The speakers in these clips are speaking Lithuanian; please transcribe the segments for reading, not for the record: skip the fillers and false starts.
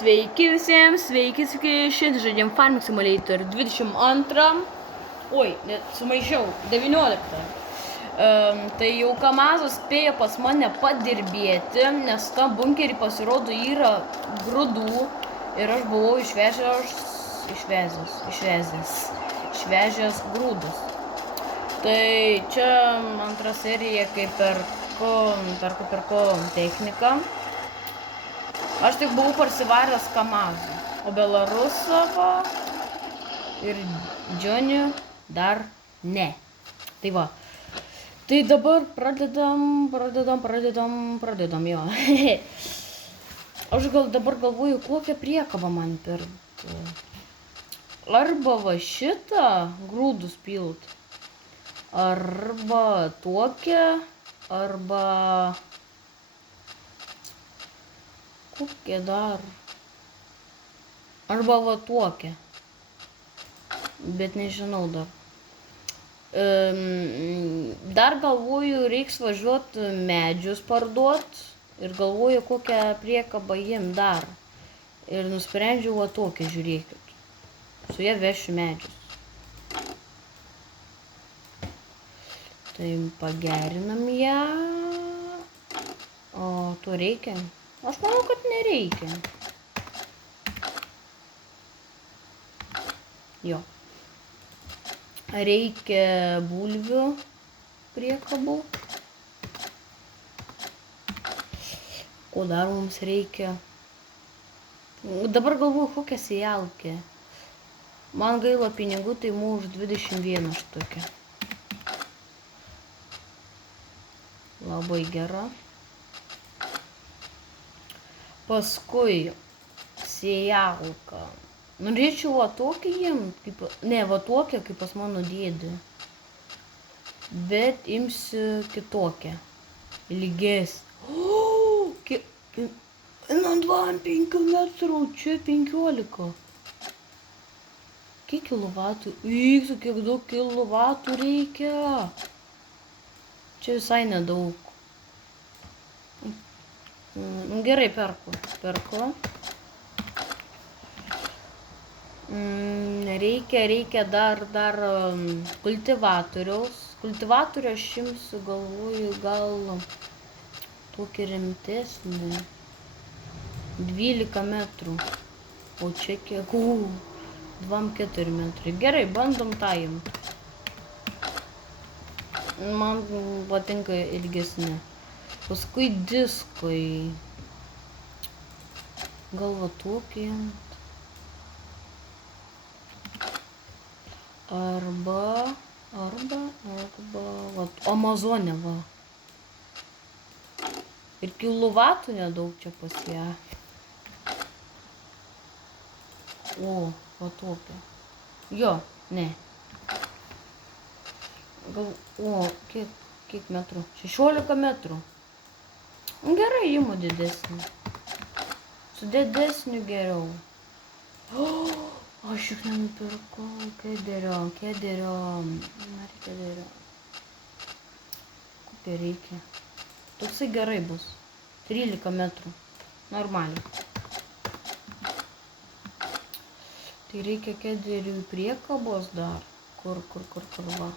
Sveiki visiems, sveiki, šiandien žaidžiam Farming Simulator 22. Oi, net sumaišiau, 19. Tai jau Kamazas spėjo pas mane padirbėti, nes tam bunkerį pasirodo yra grūdų ir aš buvau išvežęs grūdus. Tai čia antra serija, kaip perku techniką. Aš tik buvau parsivaręs Kamazą, o Belarusą ir Džonį dar ne. Tai va. Tai dabar pradedam, jo. Aš dabar galvoju, kokią priekabą man pirkti. Arba va šitą grūdus pilt, arba tokią, arba... Kokia dar? Arba va tokia. Bet nežinau dar. Dar galvoju, reiks važiuoti medžius parduot. Ir galvoju, kokią priekabą jiem dar. Ir nusprendžiau va tokią, žiūrėkit. Su ją vešiu medžius. Tai pagerinam ją. O to reikia? Aš manau, kad nereikia. Jo. Reikia bulvių priekabų. Ko dar mums reikia? Dabar galvoju, kokią sėjalkę. Man gaila pinigų, tai už 21 štukę. Labai gera. Paskui sėjalką. Norėčiau va tokį jiems, ne, va tokią kaip pas mano dėdį. Bet imsiu kitokią. Ilgesnį. Na, 5 metrų, čia 15. Kiek kilovatų? Kiek daug kilovatų reikia. Čia visai nedaug. Gerai, perku. Reikia dar kultivatoriaus. Kultivatorių aš imsiu, galvoju, gal tokį rimtesnį. 12 metrų. O čia kiek? 2-4 metrai. Gerai, bandom tą imti. Man patinka ilgesnė. Paskui diskai. Gal va tokį. Arba va, Amazonė va. Ir kilovatų nedaug čia pas ją. O, va tokia. Jo, ne. Gal, kiek metrų? 16 metrų. Gerai, imu didesnį. Su didesniu geriau. Aš juk nenupirkau kėderio. Kokia reikia? Toksai gerai bus. 13 metrų. Normaliai. Tai reikia kėderių priekabos dar. Kur va.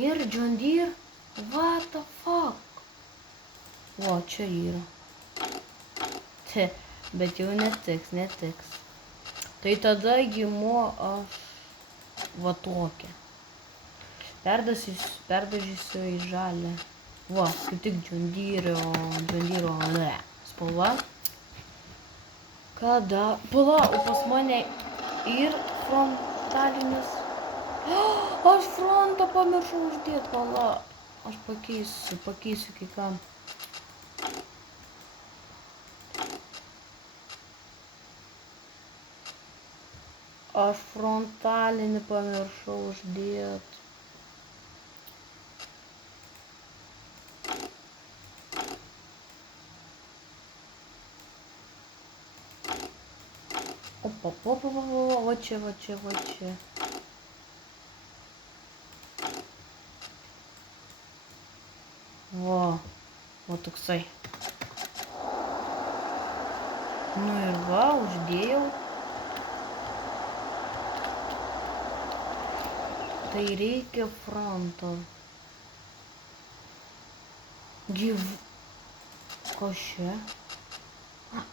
Ir John Deere. What the fuck? O, čia yra. Bet jau netiks. Tai tada imu aš va tokią. Perdažysiu į žalę. Va, kaip tik John Deere spalva. Kada? Pala, o pas mane ir frontalinis. Aš frontą pamiršau uždėti, pala. Aš pakeisiu kai kam. Aš frontalinį pamiršau uždėti. Va čia. Va toksai. Nu ir va, uždėjau. Tai reikia fronto. Kas čia?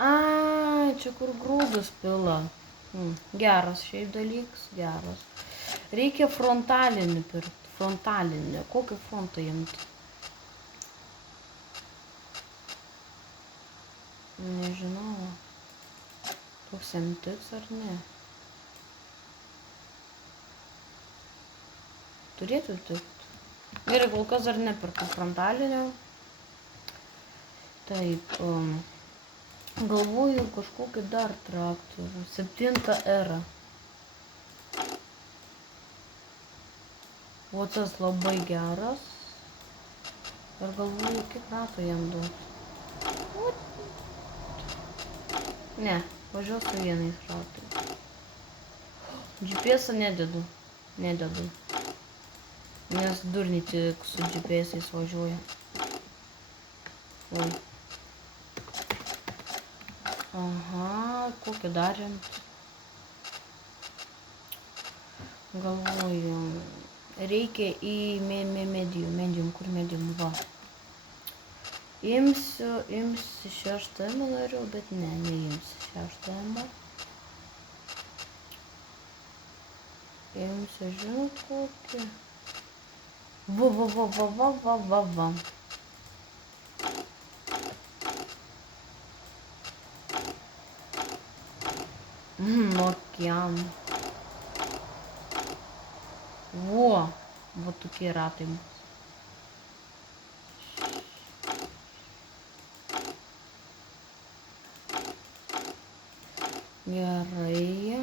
Ai, čia kur grūdus pila. Geras šiaip dalykas, geras. Reikia frontalinį pirkti. Frontalinį. Kokį frontą imti? Nežinau. Toks M-tiks ar ne? Turėtų tikti. Gerai, kol kas dar nepirkau frontalinio. Taip. Galvoju kažkokį dar traktorių. 7 era. O tas labai geras. Ir galvoju, kiek ratų jam duos. Ne, važiuosiu vienais ratais. GPS-ą nededu. Nes durniai tik su GPS-ais važiuoja. Oi. Aha, kokį darėm. Galvoju, reikia į medium, kur medium, va. Imsiu 6 norėjau, bet neimsiu 6. Imsiu, žinot kokį. Va. Nokian. Va tokie ratai. Gerai.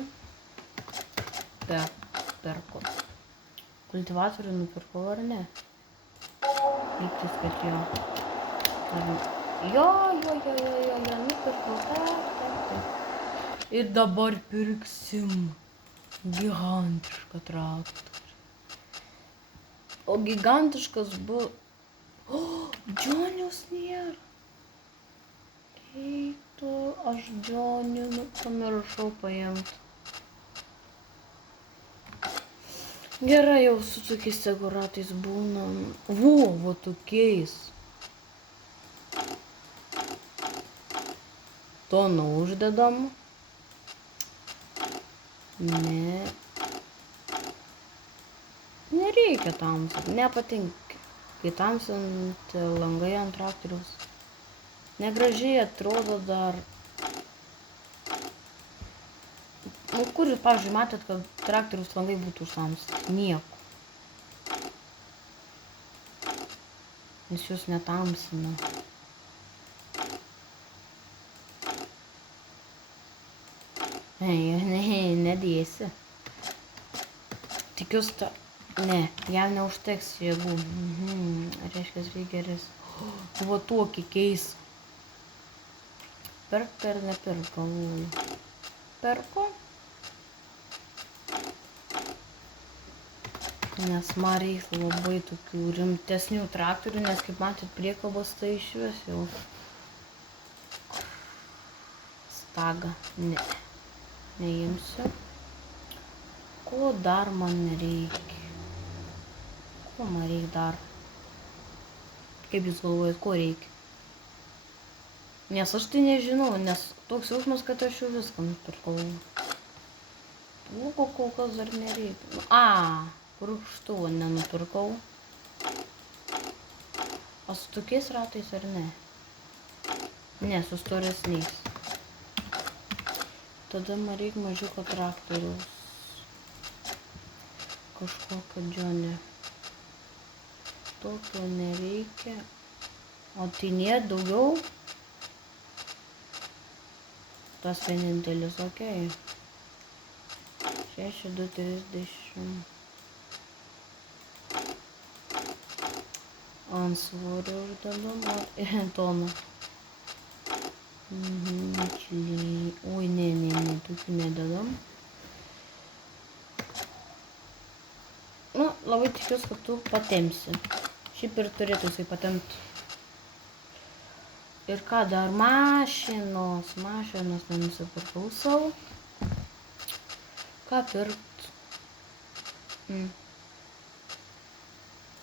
Perku. Kultivatorių nupirkau ar ne? Reiktis, kad jo. Jo, nupirkau. Taip. Ir dabar pirksim gigantišką traktorių. O gigantiškas buvo... Džonius nėra. Eiktų, aš Džonių pamiršau paimti. Gerai, jau su tokiais seguratais būnam. Va tokiais. Toną uždedam. Ne. Nereikia tamsint, nepatinka. Kai tamsint langai ant traktoriaus. Negražiai atrodo dar. Kur jūs, pavyzdžiui, matėt, kad traktoriaus langai būtų užtamsyti? Nieko. Nes jūs netamsina. Nedėsi. Tikiuosi ta... Ne, jam neužteks jėgų. Reiškia, reikia geres. Va tokį keis. Perk ar nepirk, galvoju. Perku. Nes man reikia labai tokių rimtesnių traktorių, nes kaip matėt priekabos tai iš vis jau. Stagą. Ne. Neimsiu. Ko dar man reikia? Ko man reikia dar? Kaip jūs galvojat, ko reikia? Nes aš tai nežinau, nes toks jausmas, kad aš jau viską nupirkau. Plūko kol kas dar nereikia. Rūkštuvą nenupirkau. O su tokiais ratais ar ne? Ne, su storesniais. Tada man reikia mažiuko traktoriaus. Kažkokio Džonio. Tokio nereikia. O tai nėra daugiau? Tas vienintelis, okei. 6230. Ant svorio uždedam toną. Oi, ne, tokių nededam. Nu, labai tikiuosi, kad tu patempsi. Šiaip ir turėtų jisai patempti. Ir ką dar mašinos nenusipirkau savo. Ką pirkt?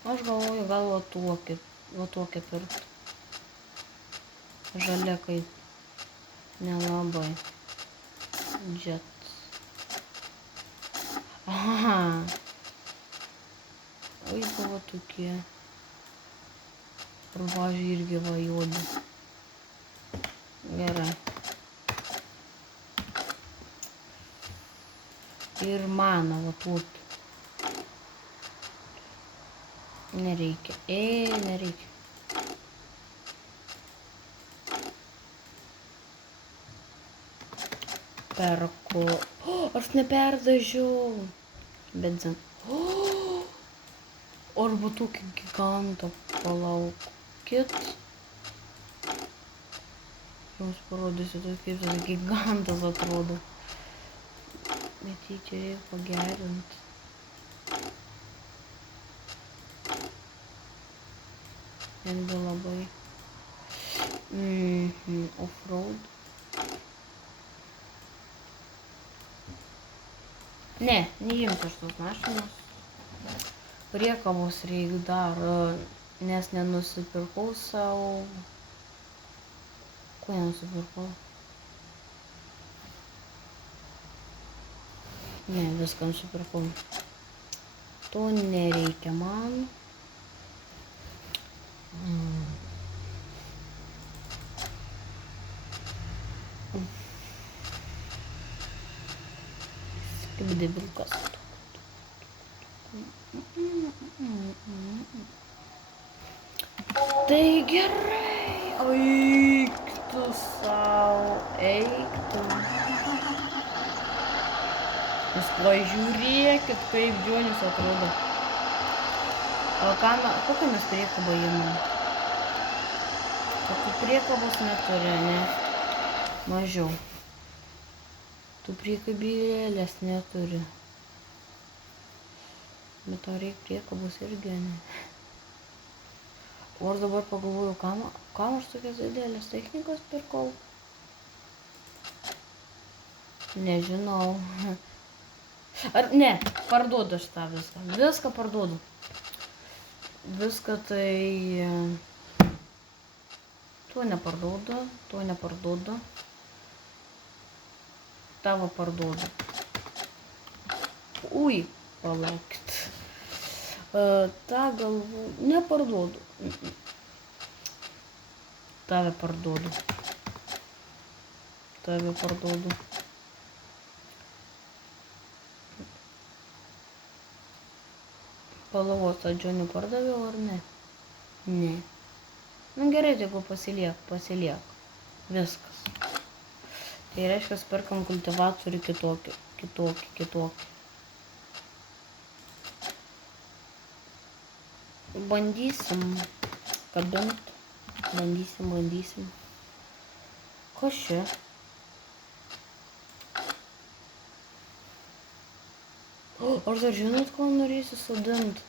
Aš galvoju, gal va tokią pirkt. Žalia kaip nelabai. Jet. Aha. Oi, buvo tokie. Arbažiai irgi va juodi. Gerai. Ir mano va tokį. Nereikia. Nereikia. Perku. Aš neperdažiau. Benzin. Arba tokį gigantą. Palaukit. Jums parodysiu, kaip tas gigantas atrodo. Bet jį čia reikia pagerinti. Netgi labai. Offroad. Ne, neimsiu aš tos mašinos. Priekabos reikia dar, nes nenusipirkau savo. Ko nenusipirkau? Ne, viską nusipirkau. To nereikia man. Kaip debilkas. Tai gerai. Eik tu sau. Eik tu. Jūs pažiūrėkit, kaip Džonis atrodo. O kokią mes priekabą įmam? Tu priekabos neturi, ne? Mažiau. Tu priekabėlės neturi. Bet tau reikia priekabos irgi, ne? O aš dabar pagalvoju, kam aš tokias didelės technikos pirkau? Nežinau. Ar ne, parduodu aš tą viską. Viską parduodu. Viską tai... Tuo neparduodu. Tavo parduodu. Ui, palaukit. Ta galvu... Neparduodu. Tave parduodu. Palavos, tą Džonį pardaviau ar ne? Ne. Nu gerai, jeigu pasiliek. Viskas. Tai reiškia, perkam kultivatorių kitokį. Bandysim kabint. Bandysim. Kas čia? Aš dar žinot, ko norėsiu sodinti?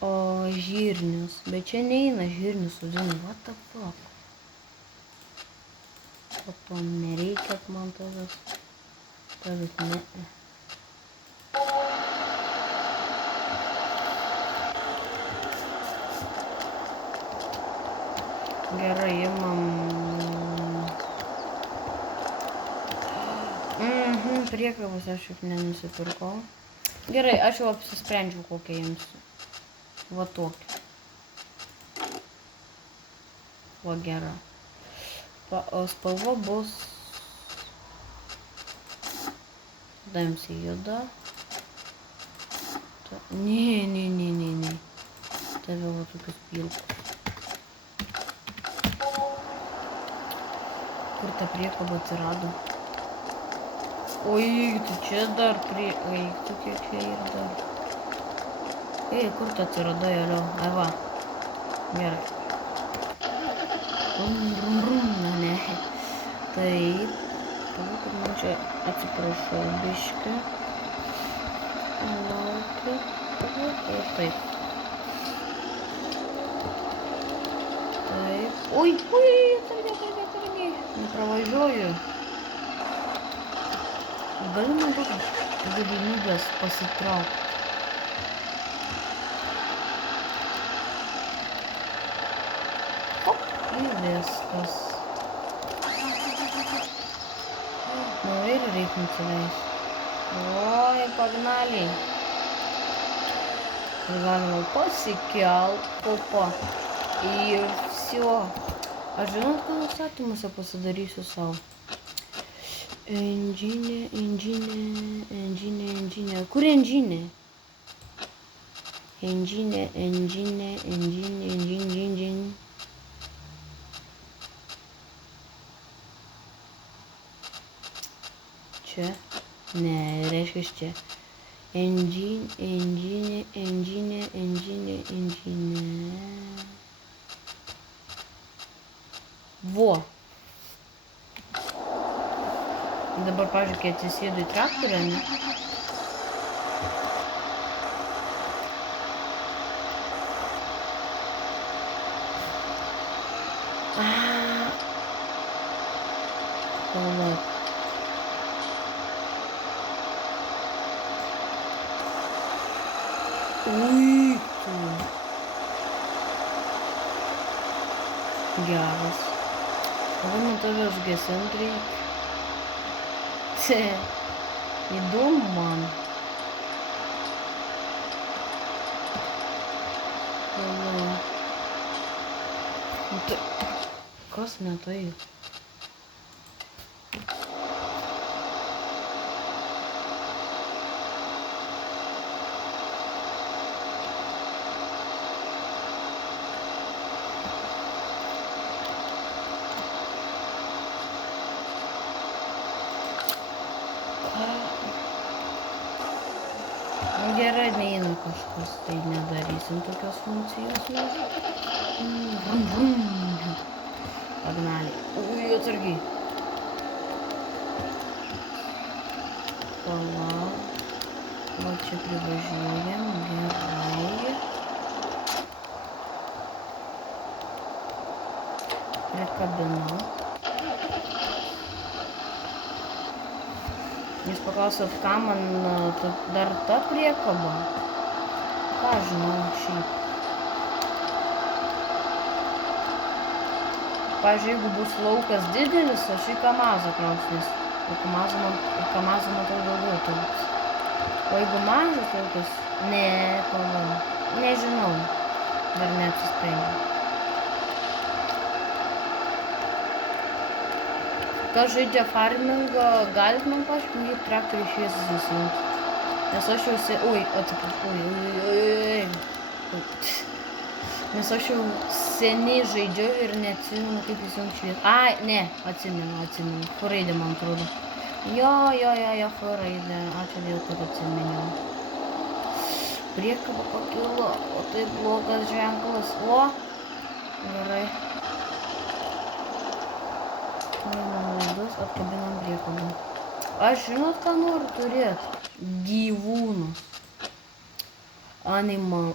O žirnius. Bet čia neina žirnius sodinti. What the fuck? O to nereikia man tavęs. Tavęs ne. Gerai, imam... Priekabos aš juk nenusipirkau. Gerai, aš jau apsisprendžiau kokią imsiu. Va tokį. Va gera. O spalva bus... Damsi juda. Ne. Tave va tokius pilkus. Kur ta priekaba atsirado? Oi, tu čia dar Oi, tu kiek čia ir dar. Ei, kur tu atsiradai, alio? Ai va. Gerai. Ne. Taip. Palaukit, man čia atsiprašau biškį. Palaukit. Ir taip. Oi, atsargiai. Nepravažiuoju. Galiu man tokias galimybės pasitraukti. Hop, ir viskas. Nu ir reikia nusileisti. Oi, pagaliai. Ir galima pasikelt, opa. Ir всё. Aš žinot, ką nustatymuose pasidarysiu savo. Engine. Kur engine? Engine. Čia? Ne, reiškia čia. Engine. Vo. Dabar, pavyzdžiui, kai atsisėdu į traktorių, ne? Palauk. Ui, tu. Geras. O man tave užgesint reikia. Įdomu man. Kas ne tai? Gerai, neina kažkas, tai nedarysim tokios funkcijos. Pagaliai. Ui, atsargiai. Palauk. Va čia privažiuojam, gerai. Prikabinau. Jūs paklausot, ką man dar ta priekaba? Ką žinau šiaip. Pavyzdžiui, jeigu bus laukas didelis, aš į Kamazą krausinis. Ir Kamazą matau daugiau toks. O jeigu mažas laukas, ne, palauk. Nežinau. Dar neapsisprendžiau. Kas žaidžia farmingą, galit man paaiškinti, kaip traktorių šviesas įsijungti. Nes aš jau oi, atsiprašau, oi. Nes aš jau seniai žaidžiau ir neatsimenu, kaip įsijungti šviesą. Ai, ne, atsimenu. Furaidė, man atrodo. Jo, furaidė. Ačiū Dievui, kad atsiminiau. Priekaba pakilo, o tai blogas ženklas. O, gerai. Atkabinam priekabą. Aš žinot, ką noriu turėti? Gyvūnus. Animal.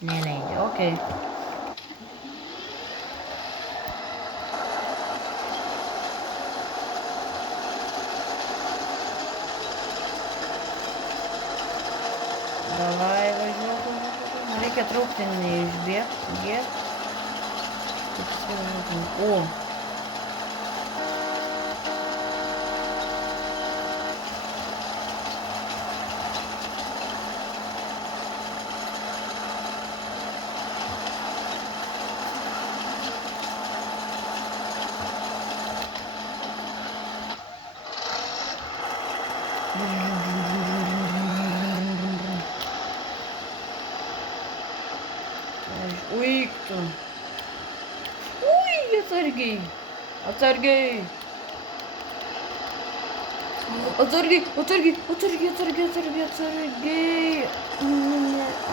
Neleidžia, okei. Davai, važiuoju. Reikia traukti, neišbėgti. O. Ui, tu. Atsargiai.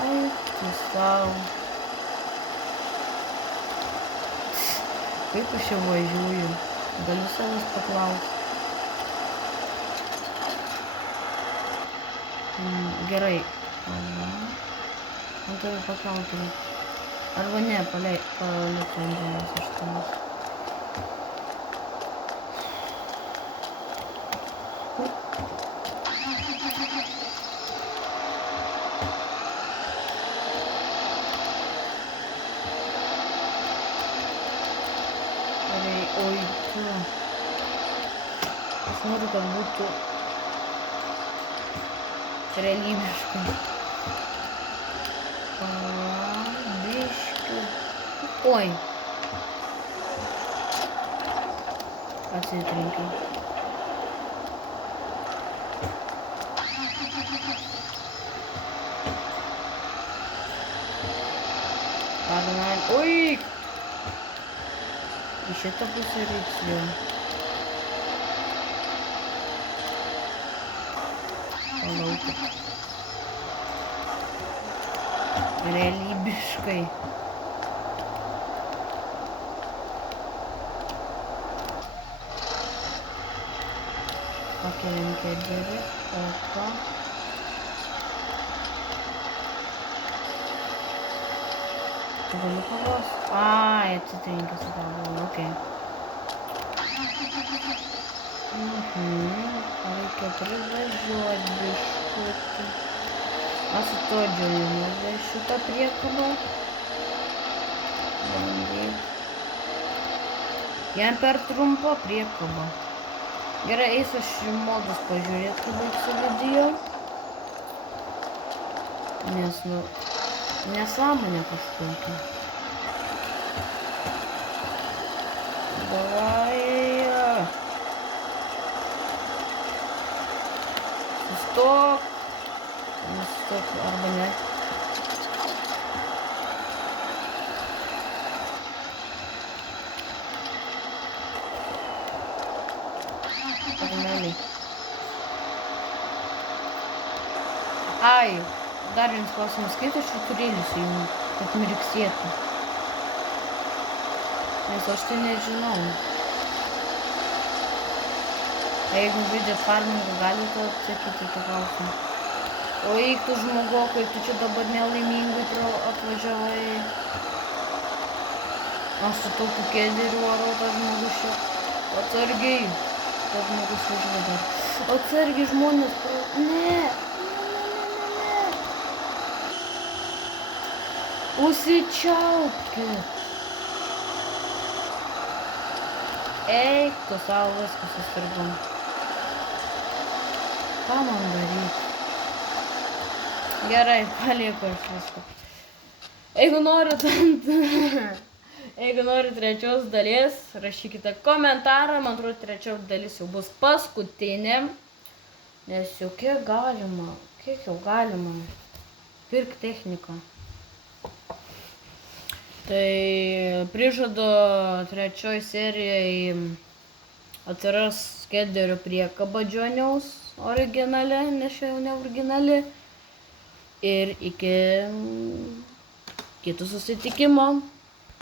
Ai, tu sau. Kaip aš čia važiuoju? Galiu savęs paklausti. Gerai. Man tave paklausti. Arba ne, palikti ant žemės 8. Oi, tu. Aš noriu, kad būtų realybiškai. Biškai. Oi. Atsitrenkiau. Oi. Į šitą pusę reiks jau. Palaukit. Realybiškai. Pakeliam kėdelį. Opa. Tu galiu pavos? Ai, atsitrenkęs į tą balą, okei. Reikia privažiuoti biškutį. Aš su to džiauju nuvešiu tą priekabą. Bandyt. Jam per trumpa priekaba. Gerai, eisiu aš į modus pažiūrėti, kai baigsiu video. Nes, nu, nesąmonė kažkokia. Davai. Sustok. Sustok, arba ne. Pagaliai. Ai, dar vienas klausimas, kaip aš švyturėlius įjungiu, kad mirksėtų. Nes aš tai nežinau. Jeigu žaidžiat farmingą, galite atsakyti tą klausimą. O eik tu žmogo, kaip tu čia dabar nelaimingai atvažiavai. Aš su tokiu kėderiu varau tą žmogus čia. Atsargiai. Tas žmogus važiuoja dar. Atsargiai žmonės pro... Ne. Užsičiaupkit. Eik tu savo viską susirgom. Ką man daryti? Gerai, palieku aš viską. Jeigu norit trečios dalies, rašykite komentarą. Man atrodo, trečia dalis jau bus paskutinė. Nes jau kiek jau galima pirkti techniką. Tai prižadu trečioj serijai atsiras skederio priekaba Džioniaus originali, nes čia jau ne originali. Ir iki kitų susitikimo.